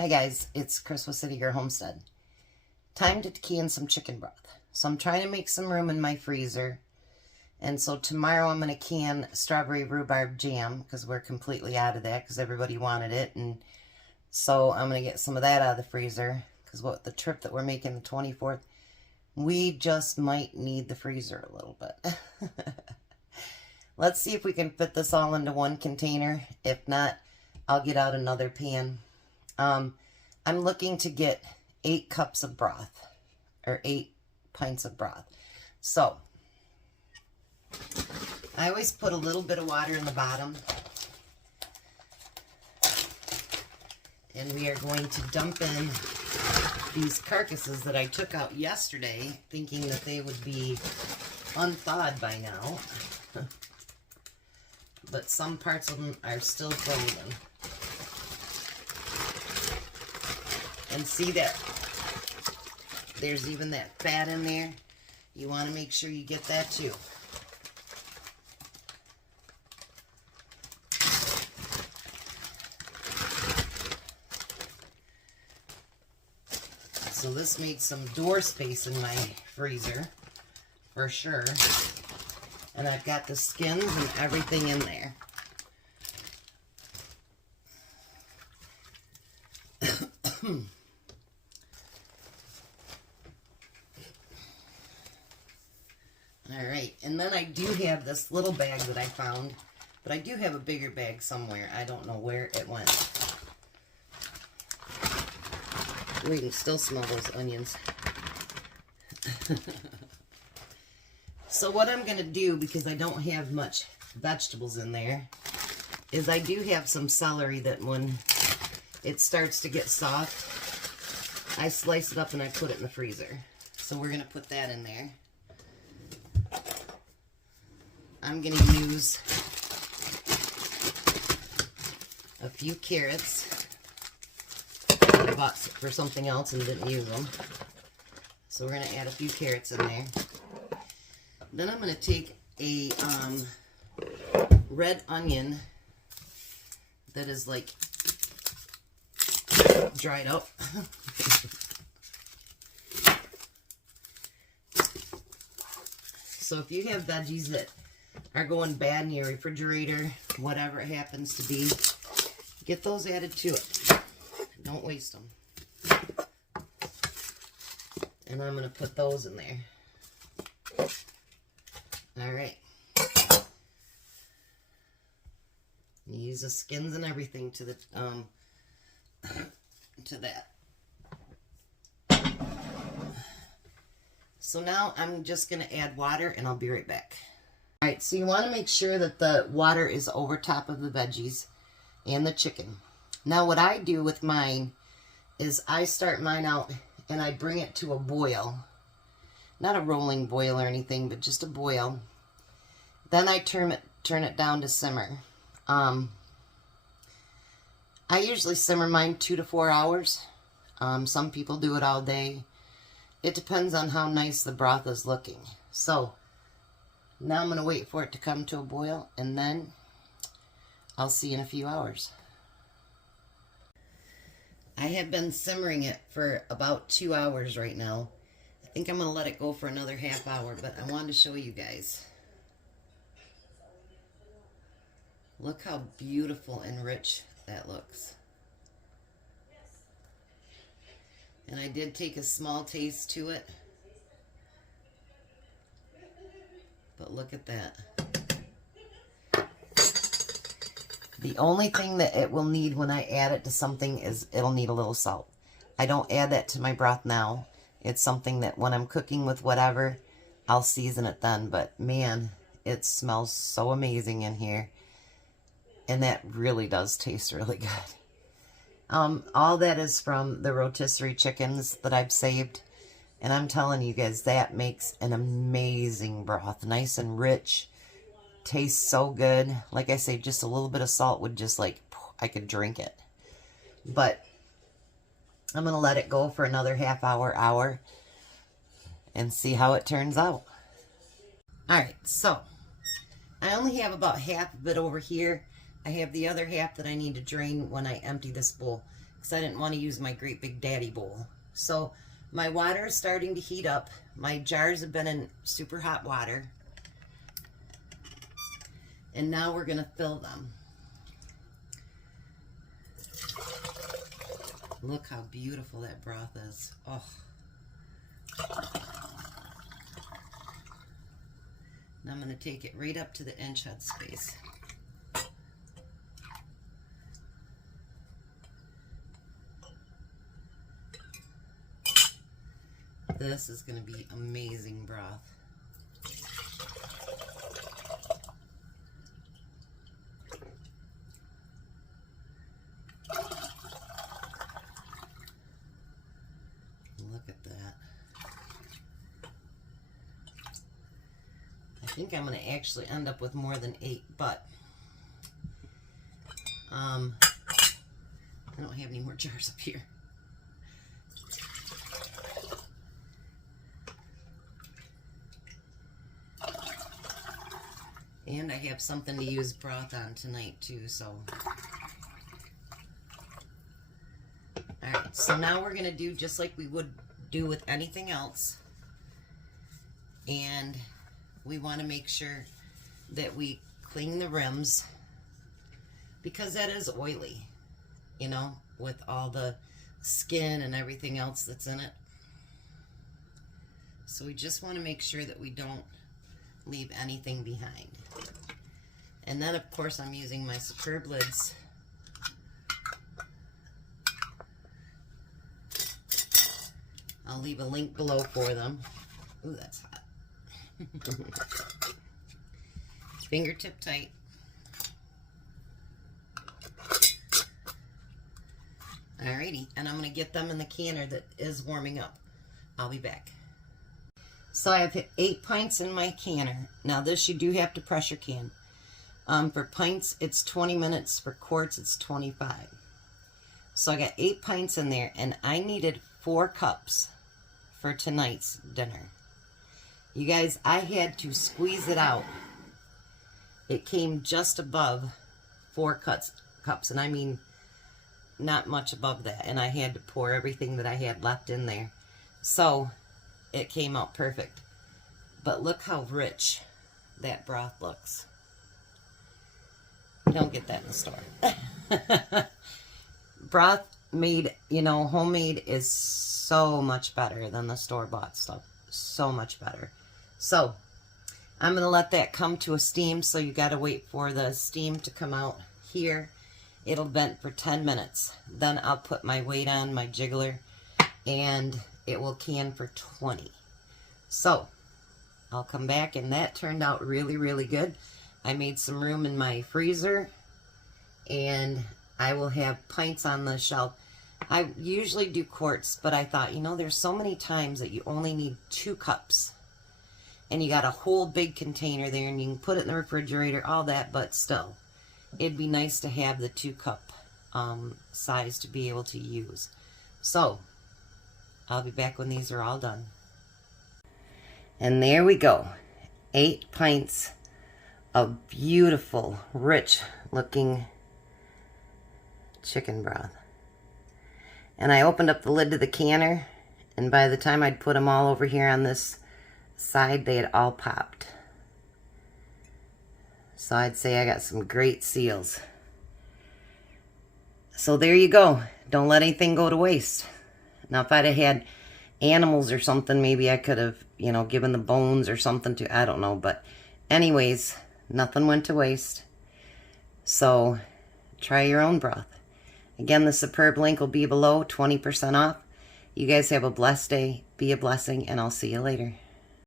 Hi guys, it's Chris with City Girl Homestead. Time to can some chicken broth. So I'm trying to make some room in my freezer. And so tomorrow I'm going to can strawberry rhubarb jam because we're completely out of that because everybody wanted it. And so I'm going to get some of that out of the freezer because what the trip that we're making the 24th, we just might need the freezer a little bit. Let's see if we can fit this all into one container. If not, I'll get out another pan. I'm looking to get 8 cups of broth, or 8 pints of broth. So, I always put a little bit of water in the bottom. And we are going to dump in these carcasses that I took out yesterday, thinking that they would be unthawed by now. But some parts of them are still frozen. And see that there's even that fat in there? You want to make sure you get that too. So this made some door space in my freezer, for sure. And I've got the skins and everything in there. Alright, and then I do have this little bag that I found, but I do have a bigger bag somewhere. I don't know where it went. We can still smell those onions. So what I'm going to do, because I don't have much vegetables in there, is I do have some celery that when it starts to get soft, I slice it up and I put it in the freezer. So we're going to put that in there. I'm going to use a few carrots. I bought for something else and didn't use them. So we're going to add a few carrots in there. Then I'm going to take a red onion that is like dried up. So if you have veggies that are going bad in your refrigerator, whatever it happens to be, get those added to it. Don't waste them. And I'm going to put those in there. Alright. Use the skins and everything to the to that. So now I'm just going to add water and I'll be right back. Alright, so you want to make sure that the water is over top of the veggies and the chicken. Now what I do with mine is I start mine out and I bring it to a boil. Not a rolling boil or anything, but just a boil. Then I turn it down to simmer. I usually simmer mine 2 to 4 hours. Some people do it all day. It depends on how nice the broth is looking. So now I'm going to wait for it to come to a boil, and then I'll see you in a few hours. I have been simmering it for about 2 hours right now. I think I'm going to let it go for another half hour, but I wanted to show you guys. Look how beautiful and rich that looks. And I did take a small taste to it. But look at that. The only thing that it will need when I add it to something is it'll need a little salt. I don't add that to my broth now. It's something that when I'm cooking with whatever, I'll season it then. But man, it smells so amazing in here. And that really does taste really good. All that is from the rotisserie chickens that I've saved. And I'm telling you guys, that makes an amazing broth. Nice and rich. Tastes so good. Like I say, just a little bit of salt would just like, I could drink it. But I'm going to let it go for another half hour, and see how it turns out. Alright, so I only have about half of it over here. I have the other half that I need to drain when I empty this bowl. because I didn't want to use my great big daddy bowl. So my water is starting to heat up. My jars have been in super hot water. And now we're going to fill them. Look how beautiful that broth is. Oh. Now I'm going to take it right up to the inch head space. This is going to be amazing broth. Look at that. I think I'm going to actually end up with more than 8, but I don't have any more jars up here. And I have something to use broth on tonight too, so. Alright, so now we're going to do just like we would do with anything else. And we want to make sure that we clean the rims, because that is oily, you know, with all the skin and everything else that's in it. So we just want to make sure that we don't leave anything behind. And then of course I'm using my Superb lids. I'll leave a link below for them. Ooh, that's hot. Fingertip tight. Alrighty, and I'm going to get them in the canner that is warming up. I'll be back. So I have 8 pints in my canner. Now this you do have to pressure can. For pints it's 20 minutes, for quarts it's 25. So I got 8 pints in there, and I needed 4 cups for tonight's dinner. You guys, I had to squeeze it out. It came just above 4 cups, and I mean not much above that, and I had to pour everything that I had left in there. So it came out perfect. But look how rich that broth looks. You don't get that in the store. Broth made, you know, homemade is so much better than the store-bought stuff. So much better. So I'm going to let that come to a steam, so you got to wait for the steam to come out here. It'll vent for 10 minutes. Then I'll put my weight on, my jiggler, and it will can for 20. So I'll come back, and that turned out really, really good. I made some room in my freezer, and I will have pints on the shelf. I usually do quarts, but I thought, you know, there's so many times that you only need 2 cups. And you got a whole big container there, and you can put it in the refrigerator, all that, but still, it'd be nice to have the 2-cup size to be able to use. So I'll be back when these are all done. And there we go. 8 pints of beautiful, rich looking chicken broth. And I opened up the lid to the canner, and by the time I'd put them all over here on this side, they had all popped. So I'd say I got some great seals. So there you go. Don't let anything go to waste. Now if I'd have had animals or something, maybe I could have, you know, given the bones or something to, I don't know. But anyways, nothing went to waste. So try your own broth. Again, the Superb link will be below, 20% off. You guys have a blessed day. Be a blessing, and I'll see you later.